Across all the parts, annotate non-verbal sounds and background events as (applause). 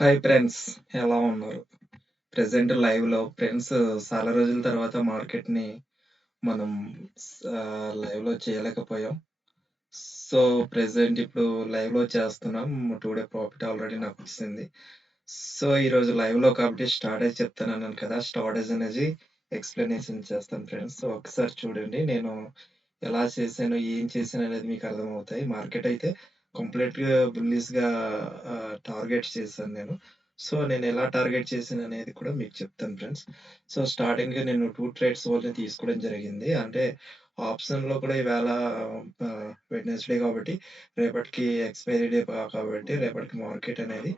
Hi friends ఎలా ఉన్నారు? Present లైవ్‌లో ఫ్రెండ్స్ చాలా రోజుల తర్వాత మార్కెట్‌ని మనం లైవ్‌లో చేయలేకపోయాం. సో, ప్రెసెంట్ ఇప్పుడు లైవ్‌లో చేస్తున్నాం. టూ డే ప్రాఫిట్ ఆల్రెడీ నాకు వచ్చింది సో, ఈరోజు లైవ్‌లో కాబట్టి స్టార్టేజ్ చెప్తాను కదా! స్టార్టేజ్ అనేది ఎక్స్‌ప్లనేషన్ చేస్తాను ఫ్రెండ్స్. ఒకసారి చూడండి. నేను ఎలా చేశాను, ఏం చేశాను అనేది మీకు అర్థమవుతాయి. మార్కెట్ అయితే కంప్లీట్‌గా బుల్లీస్గా టార్గెట్ టార్గెట్స్ చేశాను నేను. సో, నేను ఎలా టార్గెట్ చేశాను అనేది కూడా మీకు చెప్తాను ఫ్రెండ్స్. సో, స్టార్టింగ్‌గా నేను టూ ట్రేడ్స్ వాళ్ళని తీసుకోవడం జరిగింది. అంటే ఆప్షన్‌లో కూడా ఈవేళ వెడ్నెస్‌డే కాబట్టి రేపటికి ఎక్స్‌పైరీ డే కా కాబట్టి రేపటికి మార్కెట్ అనేది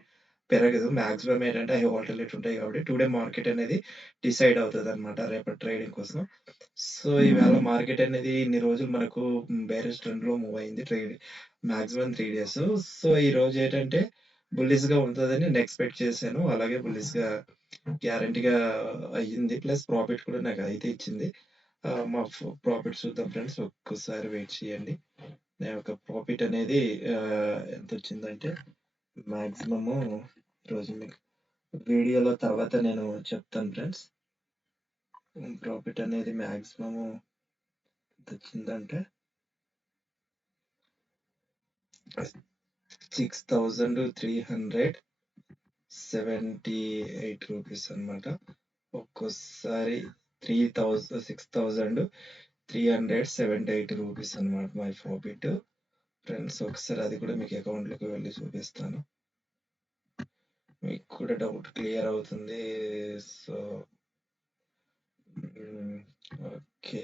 పెరగదు. మాక్సిమం ఏంటంటే హై వాలటిలిటీ ఉంటాయి కాబట్టి 2 డే మార్కెట్ అనేది డిసైడ్ అవుతదనమాట రేపటి ట్రేడింగ్ కోసం. సో, ఈవేళ మార్కెట్ అనేది ఇన్ని రోజులు మనకు బేరిష్ ట్రెండ్‌లో మూవ్ అయింది. Trade maximum 3 days. సో, ఈరోజు ఏంటంటే బుల్లిష్‌గా ఉంటదని నేను ఎక్స్‌పెక్ట్ చేశాను. అలాగే బుల్లిష్‌గా గ్యారంటీగా అయ్యింది. ప్లస్ ప్రాఫిట్ కూడా నాకు అయితే ఇచ్చింది. మా ప్రాఫిట్ చూద్దాం ఫ్రెండ్స్. ఒక్కసారి వెయిట్ చేయండి. నా యొక్క ప్రాఫిట్ అనేది ఆహ్, ఎంతొచ్చిందంటే మాక్సిమము ఈరోజు మీకు వీడియోలో తర్వాత నేను చెప్తాను ఫ్రెండ్స్. ప్రాఫిట్ అనేది మ్యాక్సిమమ్ వచ్చిందంటే six thousand three hundred seventy eight rupees అనమాట ఒక్కోసారి three thousand six thousand three hundred seventy eight rupees అనమాట మై ప్రాఫిట్ ఫ్రెండ్స్ ఒకసారి అది కూడా మీకు అకౌంట్లోకి వెళ్ళి చూపిస్తాను. మీకు కూడా డౌట్ క్లియర్ అవుతుంది. So okay.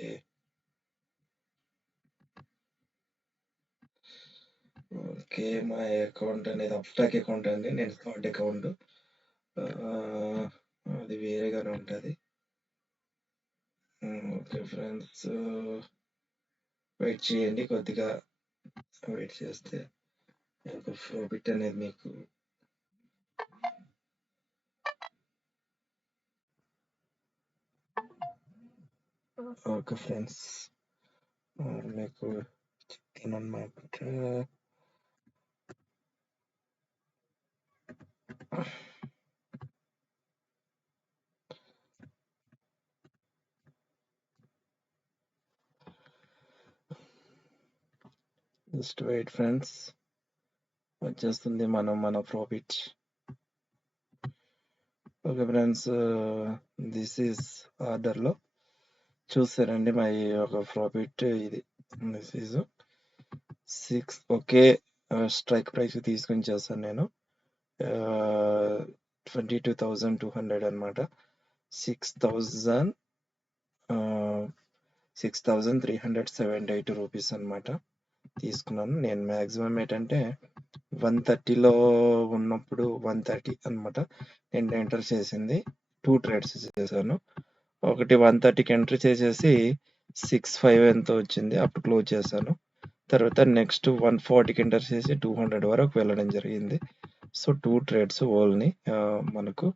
ఓకే. మా అకౌంట్ అనేది అప్‌స్టాక్ అకౌంట్ అండి. నేను స్పాట్ అకౌంట్. అది వేరేగానే ఉంటుంది ఓకే ఫ్రెండ్స్. వెయిట్ చేయండి కొద్దిగా వెయిట్ చేస్తే ఒక ప్రాఫిట్ అనేది మీకు (sighs) ఓకే ఫ్రెండ్స్. ఆహ్, మీకు చెప్తానన్నమాట. Just wait friends. వచ్చేస్తుంది మనం మన profit. Okay friends. This is ఆర్డర్‌లో చూసారండి మై ఒక ప్రాఫిట్ ఇది this is six okay strike price తీసుకొని చేస్తాను నేను. Twenty two thousand two hundred అనమాట six thousand six thousand three hundred seventy eight rupees అనమాట తీసుకున్నాను. నేను మ్యాక్సిమం ఏంటంటే వన్ థర్టీలో ఉన్నప్పుడు వన్ థర్టీ అనమాట నేను ఎంటర్ చేసింది. టూ ట్రేడ్స్ చేశాను. ఒకటి వన్ థర్టీకి ఎంట్రీ చేసేసి సిక్స్ ఫైవ్ ఎంతో వచ్చింది. అప్పుడు క్లోజ్ చేశాను. తర్వాత నెక్స్ట్ వన్ ఫార్టీకి ఎంటర్ చేసి టూ హండ్రెడ్ వరకు వెళ్ళడం జరిగింది. సో టూ ట్రేడ్స్ ఓల్ని మనకు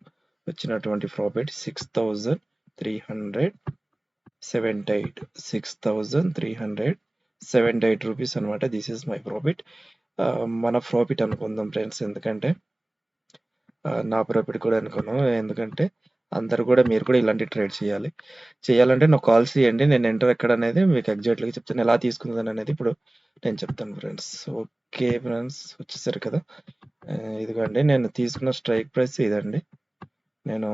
వచ్చినటువంటి profit six thousand three hundred seventy eight. Six thousand three hundred seventy eight rupees అనమాట దిస్ ఈజ్ మై ప్రాఫిట్ మన ప్రాఫిట్ అనుకుందాం ఫ్రెండ్స్. ఎందుకంటే నా ప్రాఫిట్ కూడా అనుకున్నాం ఎందుకంటే అందరు కూడా మీరు కూడా ఇలాంటి ట్రేడ్ చేయాలి. చేయాలంటే నాకు కాల్స్ చేయండి. నేను ఎంటర్ ఎక్కడ అనేది మీకు ఎగ్జాక్ట్‌గా చెప్తాను. ఎలా తీసుకున్నాను అనేది ఇప్పుడు నేను చెప్తాను ఫ్రెండ్స్. Okay friends. వచ్చేసారు కదా! ఇదిగోండి నేను తీసుకున్న స్ట్రైక్ ప్రైస్ ఇదండి. నేను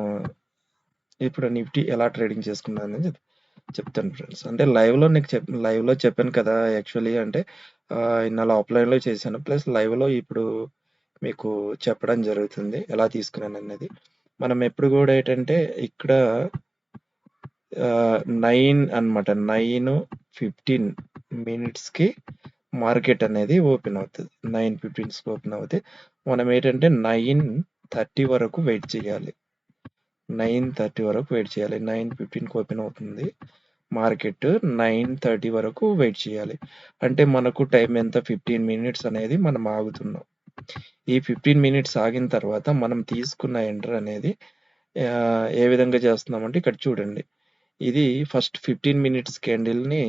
ఇప్పుడు నిఫ్టీ ఎలా ట్రేడింగ్ చేసుకున్నాను అనేది చెప్తాను ఫ్రెండ్స్. అంటే లైవ్‌లో నీకు చెప్ లైవ్‌లో చెప్పాను కదా! యాక్చువల్లీ అంటే ఇన్నాళ్ళు ఆఫ్‌లైన్‌లో చేశాను. ప్లస్ లైవ్‌లో ఇప్పుడు మీకు చెప్పడం జరుగుతుంది. ఎలా తీసుకున్నాను అనేది మనం ఎప్పుడు కూడా ఏంటంటే ఇక్కడ నైన్ అనమాట నైన్ ఫిఫ్టీన్ మినిట్స్‌కి మార్కెట్ అనేది ఓపెన్ అవుతుంది నైన్ ఫిఫ్టీన్స్కి ఓపెన్ అవుతుంది మనం ఏంటంటే 9:30 వరకు వెయిట్ చేయాలి. 9:30 వరకు వెయిట్ చేయాలి. 9:15కి ఓపెన్ అవుతుంది. మార్కెట్ 9:30 వరకు వెయిట్ చేయాలి. అంటే మనకు టైం ఎంత 15 మినిట్స్ అనేది మనం ఆగుతున్నాం. ఈ 15 మినిట్స్ ఆగిన తర్వాత మనం తీసుకున్న ఎంటర్ అనేది ఏ విధంగా చేస్తున్నామంటే ఇక్కడ చూడండి. ఇది ఫస్ట్ 15 మినిట్స్ క్యాండిల్‌ని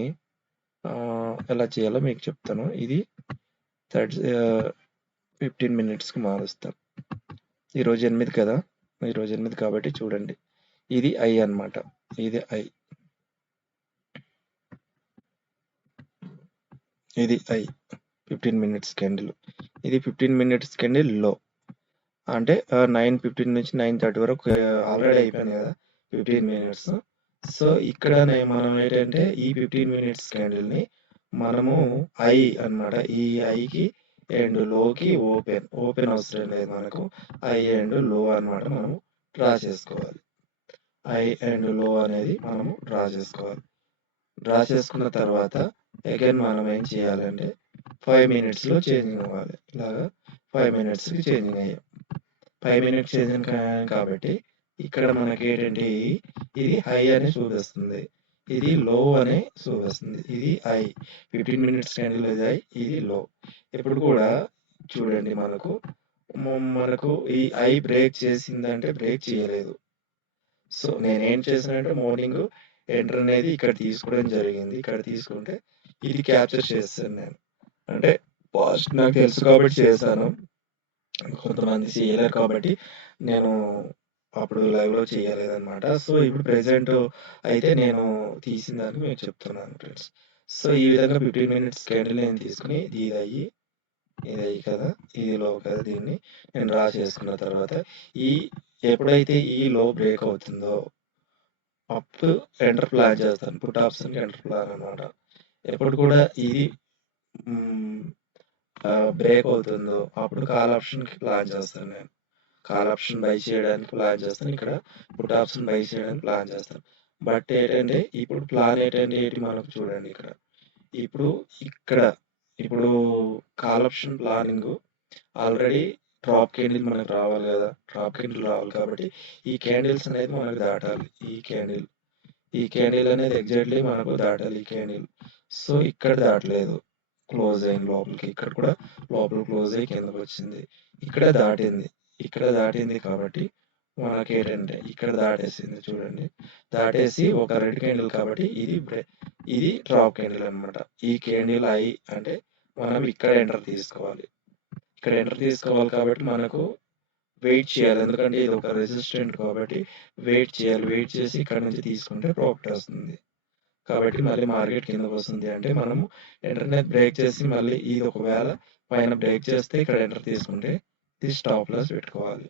ఎలా చేయాలో మీకు చెప్తాను. ఇది థర్డ్ ఫిఫ్టీన్ మినిట్స్‌కి మారుస్తాను. ఈరోజు ఎనిమిది కదా ఈరోజు ఎనిమిది కాబట్టి చూడండి ఇది ఐ అన్నమాట ఇది ఐ ఇది ఐ ఫిఫ్టీన్ మినిట్స్ క్యాండిల్ ఇది ఫిఫ్టీన్ మినిట్స్ క్యాండిల్లో అంటే నైన్ ఫిఫ్టీన్ నుంచి నైన్ థర్టీ వరకు ఆల్రెడీ అయిపోయింది కదా ఫిఫ్టీన్ మినిట్స్ సో ఇక్కడ మనం ఏంటంటే ఈ ఫిఫ్టీన్ మినిట్స్ క్యాండిల్ని మనము ఐ అన్నమాట. ఈ ఐకి అండ్లోకి ఓపెన్ ఓపెన్ అవసరం లేదు మనకు. ఐ అండ్లో అన్నమాట మనం డ్రా చేసుకోవాలి. ఐ అండ్లో అనేది మనము డ్రా చేసుకోవాలి. డ్రా చేసుకున్న తర్వాత అగైన్ మనం ఏం చేయాలంటే ఫైవ్ మినిట్స్లో చేంజింగ్ అవ్వాలి ఇలాగా ఫైవ్ మినిట్స్కి చేంజింగ్ అయ్యాం ఫైవ్ మినిట్స్ చేంజింగ్ కాబట్టి ఇక్కడ మనకి ఏంటంటే ఇది హై అని చూపిస్తుంది ఇది లో అనే చూపిస్తుంది ఇది ఐ ఫిఫ్టీన్ మినిట్స్ క్యాండిల్ ఇది ఐ ఇది లో ఇప్పుడు కూడా చూడండి మనకు మనకు ఈ ఐ బ్రేక్ చేసిందంటే బ్రేక్ చేయలేదు. సో నేనేం చేశానంటే మార్నింగ్ ఎంటర్ అనేది ఇక్కడ తీసుకోవడం జరిగింది. ఇక్కడ తీసుకుంటే ఇది క్యాప్చర్ చేస్తాను నేను. అంటే పాస్ట్ నాకు తెలుసు కాబట్టి చేశాను. కొంతమంది చేయలేరు కాబట్టి నేను అప్పుడు లైవ్లో చేయలేదన్నమాట. సో ఇప్పుడు ప్రెసెంట్ అయితే నేను తీసిన దానికి మీకు చెప్తున్నాను ఫ్రెండ్స్. సో ఈ విధంగా ఫిఫ్టీన్ మినిట్స్ క్యాండిల్ నేను తీసుకుని ఇది అయ్యి ఇది అయ్యి కదా ఇది లో కదా దీన్ని నేను డ్రా చేసుకున్న తర్వాత ఈ ఎప్పుడైతే ఈ లో బ్రేక్ అవుతుందో అప్పుడు ఎంటర్ ప్లాన్ చేస్తాను. పుట్ ఆప్షన్ ఎంటర్ ప్లాన్ అన్నమాట. ఎప్పుడు కూడా ఇది బ్రేక్ అవుతుందో అప్పుడు కాల్ ఆప్షన్కి ప్లాన్ చేస్తాను నేను. కాల్ ఆప్షన్ బై చేయడానికి ప్లాన్ చేస్తాను. ఇక్కడ పుట్ ఆప్షన్ బై చేయడానికి ప్లాన్ చేస్తాను. బట్ ఏంటంటే ఇప్పుడు ప్లాన్ ఏంటంటే ఏంటి మనకు చూడండి ఇక్కడ. ఇప్పుడు ఇక్కడ ఇప్పుడు call option planning already drop candle మనకు రావాలి కదా. డ్రాప్ క్యాండిల్ రావాలి కాబట్టి ఈ క్యాండిల్స్ అనేది మనకు దాటాలి. ఈ క్యాండిల్ ఈ క్యాండిల్ అనేది ఎగ్జాక్ట్లీ మనకు దాటాలి ఈ క్యాండిల్ సో ఇక్కడ దాటలేదు. క్లోజ్ అయింది లోపలికి ఇక్కడ కూడా లోపల క్లోజ్ అయ్యి కిందకు వచ్చింది. ఇక్కడ దాటింది. ఇక్కడ దాటింది కాబట్టి మనకి ఏంటంటే ఇక్కడ దాటేసింది చూడండి. దాటేసి ఒక రెడ్ క్యాండిల్ కాబట్టి ఇది ఇది డ్రాప్ క్యాండిల్ అన్నమాట. ఈ క్యాండిల్ ఐ అంటే మనం ఇక్కడ ఎంటర్ తీసుకోవాలి. ఇక్కడ ఎంటర్ తీసుకోవాలి కాబట్టి మనకు వెయిట్ చేయాలి. ఎందుకంటే ఇది ఒక రెసిస్టెంట్ కాబట్టి వెయిట్ చేయాలి. వెయిట్ చేసి ఇక్కడ నుంచి తీసుకుంటే ప్రాఫిట్ వస్తుంది. కాబట్టి మళ్ళీ మార్కెట్ కిందకు వస్తుంది. అంటే మనము ఇంటర్నెట్ బ్రేక్ చేసి మళ్ళీ ఇది ఒకవేళ పైన బ్రేక్ చేస్తే ఇక్కడ ఎంటర్ తీసుకుంటే ఇది స్టాప్ లాస్ పెట్టుకోవాలి.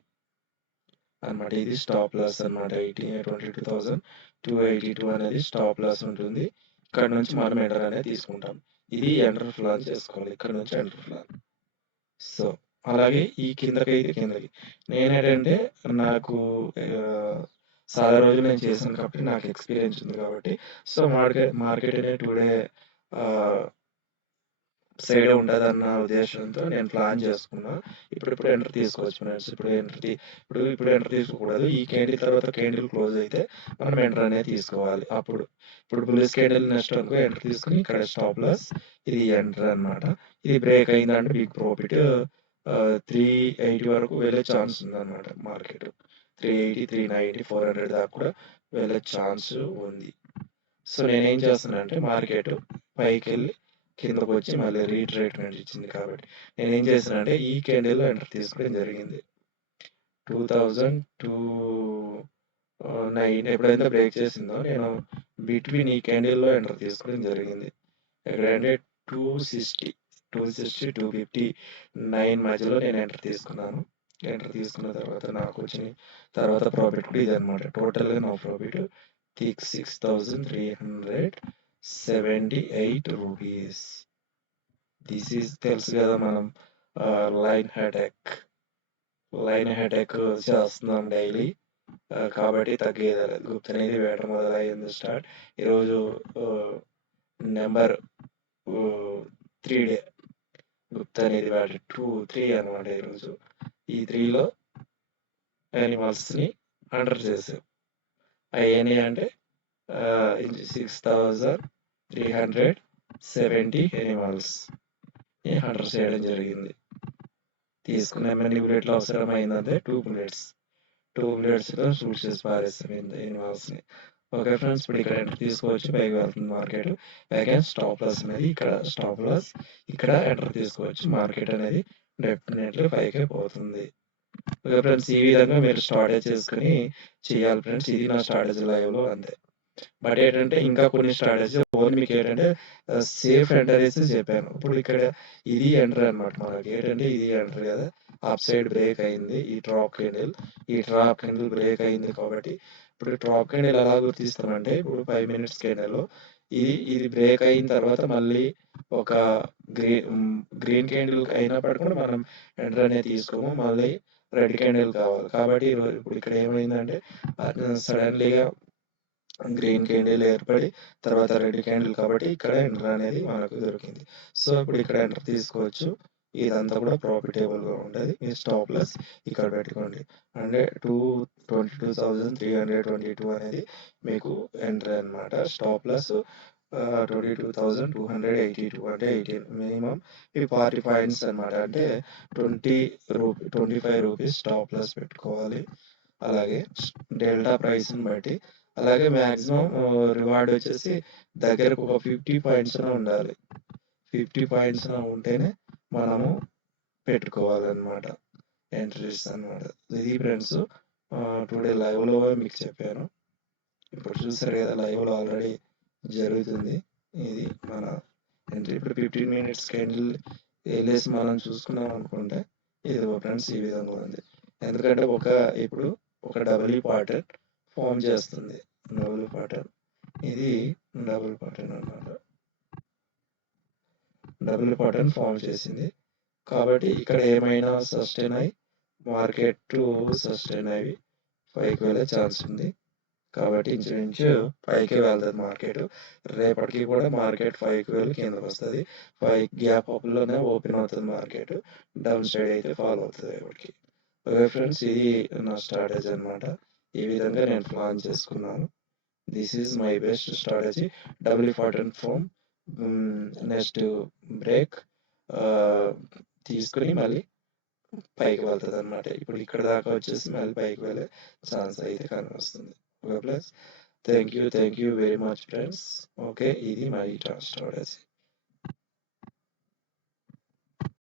అన్నమాట ఇది స్టాప్ లాస్ అన్నమాట. Eighty twenty two thousand two eighty two అనేది స్టాప్ లాస్ ఉంటుంది. ఇక్కడ నుంచి మనం ఎంటర్ అనేది తీసుకుంటాం. ఇది ఎంటర్ ప్లాన్ చేసుకోవాలి. ఇక్కడ నుంచి ఎంటర్ ప్లాన్ సో అలాగే ఈ కిందకి అయితే కిందకి. నేనేటంటే నాకు చాలా రోజులు నేను చేశాను కాబట్టి నాకు ఎక్స్పీరియన్స్ ఉంది కాబట్టి. సో మార్కెట్ మార్కెట్ అనేది టుడే సైడ్ ఉంటుందన్న ఉద్దేశంతో నేను ప్లాన్ చేసుకున్నా. ఇప్పుడు ఇప్పుడు ఎంటర్ తీసుకోవచ్చు ఫ్రెండ్స్ ఇప్పుడు ఎంటర్ ఇప్పుడు ఇప్పుడు ఎంటర్ తీసుకోకూడదు. ఈ క్యాండిల్ తర్వాత క్యాండిల్ క్లోజ్ అయితే మనం ఎంటర్ అనేది తీసుకోవాలి. అప్పుడు ఇప్పుడు బుల్లిస్ క్యాండిల్ నెక్స్ట్ అనుకో ఎంటర్ తీసుకుని ఇక్కడ స్టాప్ లాస్ ఇది ఎంటర్ అన్నమాట. ఇది బ్రేక్ అయిందంటే బిగ్ ప్రాఫిట్ త్రీ ఎయిటీ వరకు వెళ్ళే ఛాన్స్ ఉంది అనమాట market three eighty three ninety four hundred దాకా కూడా వెళ్ళే ఛాన్స్ ఉంది. సో నేనేం చేస్తానంటే మార్కెట్ పైకి వెళ్ళి కిందకు వచ్చి మళ్ళీ రీట్రేట్మెంట్ ఇచ్చింది కాబట్టి నేను ఏం అంటే ఈ క్యాండిల్ ఎంటర్ తీసుకోవడం జరిగింది. టూ థౌజండ్ టూ నైన్ ఎప్పుడైతే బ్రేక్ చేసిందో నేను బిట్వీన్ ఈ క్యాండిల్లో ఎంటర్ తీసుకోవడం జరిగింది. ఎక్కడంటే two sixty two sixty two fifty nine మధ్యలో నేను ఎంటర్ తీసుకున్నాను. ఎంటర్ తీసుకున్న తర్వాత నాకు వచ్చిన తర్వాత ప్రాఫిట్ కూడా ఇది అనమాట టోటల్గా నా profit six thousand three hundred seventy eight rupees. This is తెలుసు కదా మనం లైన్ హెడెక్. లైన్ హెడెక్ చేస్తున్నాం డైలీ. కాబట్టి తగ్గేది గుప్త అనేది వేయడం మొదలైంది స్టార్ట్. ఈరోజు నెంబర్ త్రీ డే. గుప్త అనేది వేట టూ త్రీ అనమాట ఈరోజు. ఈ త్రీలో యానిమల్స్ని అండర్ చేసాం అవన్నీ అంటే six thousand three hundred seventy animals hander చేయడం జరిగింది. తీసుకున్న ఎన్ని బుల్లెట్లు అవసరం అయిందంటే టూ బుల్లెట్స్. టూ బుల్లెట్స్లో షూట్ చేసి పారేస్తాం ఎనిమల్స్ని ఓకే ఫ్రెండ్స్ ఇప్పుడు ఇక్కడ ఎంటర్ తీసుకోవచ్చు పైకి వెళ్తుంది మార్కెట్. అగైన్ స్టాప్ లాస్ అనేది ఇక్కడ స్టాప్ లాస్ ఇక్కడ ఎంటర్ తీసుకోవచ్చు మార్కెట్ అనేది డెఫినెట్లీ పైకే పోతుంది. ఓకే ఫ్రెండ్స్ ఈ విధంగా మీరు స్టార్టేజ్ చేసుకుని చేయాలి ఫ్రెండ్స్ ఇది నా స్టార్టేజ్ లైవ్లో అంతే. బట్ ఏంటంటే ఇంకా కొన్ని స్ట్రాటజీ ఓన్లీ మీకు ఏంటంటే సేఫ్ ఎంటర్ చేసి చెప్పాను. ఇప్పుడు ఇక్కడ ఇది ఎంటర్ అనమాట మనకి. ఏంటంటే ఇది ఎంటర్ కదా. అప్ సైడ్ బ్రేక్ అయింది. ఈ డ్రాప్ క్యాండిల్ ఈ డ్రాప్ క్యాండిల్ బ్రేక్ అయింది కాబట్టి ఇప్పుడు డ్రాప్ క్యాండిల్ ఎలా గుర్తిస్తామంటే ఇప్పుడు ఫైవ్ మినిట్స్ క్యాండిల్ ఇది ఇది బ్రేక్ అయిన తర్వాత మళ్ళీ ఒక గ్రీన్ గ్రీన్ క్యాండిల్ అయినప్పటికీ కూడా మనం ఎంటర్ అనేది తీసుకోము. మళ్ళీ రెడ్ క్యాండిల్ కావాలి. కాబట్టి ఇప్పుడు ఇక్కడ ఏమైందంటే సడన్లీగా గ్రీన్ క్యాండిల్ ఏర్పడి తర్వాత రెడ్ క్యాండిల్ కాబట్టి ఇక్కడ ఎంటర్ అనేది మనకు దొరికింది. సో ఇప్పుడు ఇక్కడ ఎంటర్ తీసుకోవచ్చు. ఇదంతా కూడా ప్రాఫిటబుల్గా ఉంటుంది మీ స్టాప్ లాస్ ఇక్కడ పెట్టుకోండి. అంటే two twenty two thousand three hundred twenty two అనేది మీకు ఎంటర్ అన్నమాట. Stop loss twenty two thousand two hundred eighty two అంటే ఎయిటీన్ మినిమం. ఇవి ఫార్టీ పాయింట్స్ అన్నమాట. అంటే twenty rupee twenty five rupees stop loss పెట్టుకోవాలి. అలాగే డెల్టా ప్రైస్ని బట్టి. అలాగే మ్యాక్సిమం రివార్డ్ వచ్చేసి దగ్గరకు ఒక ఫిఫ్టీ పాయింట్స్ ఉండాలి. ఫిఫ్టీ పాయింట్స్ ఉంటేనే మనము పెట్టుకోవాలన్నమాట. ఎంట్రీస్ అన్నమాట. ఇది ఫ్రెండ్స్ టుడే లైవ్లో మీకు చెప్పాను. ఇప్పుడు చూసారు కదా లైవ్లో ఆల్రెడీ జరుగుతుంది. ఇది మన ఎంట్రీ ఇప్పుడు ఫిఫ్టీన్ మినిట్స్ క్యాండిల్ వెళ్ళేసి మనం చూసుకున్నాం అనుకుంటే ఇది ఫ్రెండ్స్ ఈ విధంగా ఉంది. ఎందుకంటే ఒక ఇప్పుడు ఒక డబుల్ పాటర్న్ ఫామ్ చేస్తుంది. డబుల్ పాటర్న్ ఇది డబుల్ పాటర్న్ అన్నమాట. డబుల్ బటన్ ఫామ్ చేసింది. కాబట్టి ఇక్కడ ఏమైనా సస్టైన్ అయ్యి మార్కెట్ సస్టైన్ అయ్యి పైకి వెళ్ళే ఛాన్స్ ఉంది. కాబట్టి ఇంచుమించు పైకి వెళ్తుంది మార్కెట్ రేపటికి కూడా మార్కెట్ ఫైవ్కి వెళ్ళి కిందకి వస్తుంది. ఫైవ్ గ్యాప్ అప్లోనే ఓపెన్ అవుతుంది మార్కెట్ డౌన్ సైడ్ అయితే ఫాలో అవుతుంది రేపటికి. ఓకే ఫ్రెండ్స్ ఇది నా స్ట్రాటజీ అనమాట ఈ విధంగా నేను ప్లాన్ చేసుకున్నాను. This is my best strategy double important form next break తీసుకుని మళ్ళీ పైకి వెళ్తుంది అనమాట ఇప్పుడు ఇక్కడ దాకా వచ్చేసి మళ్ళీ పైకి వెళ్ళే ఛాన్స్ అయితే కనిపిస్తుంది. Okay plus thank you thank you very much friends. Okay ఇది మై స్ట్రాటజీ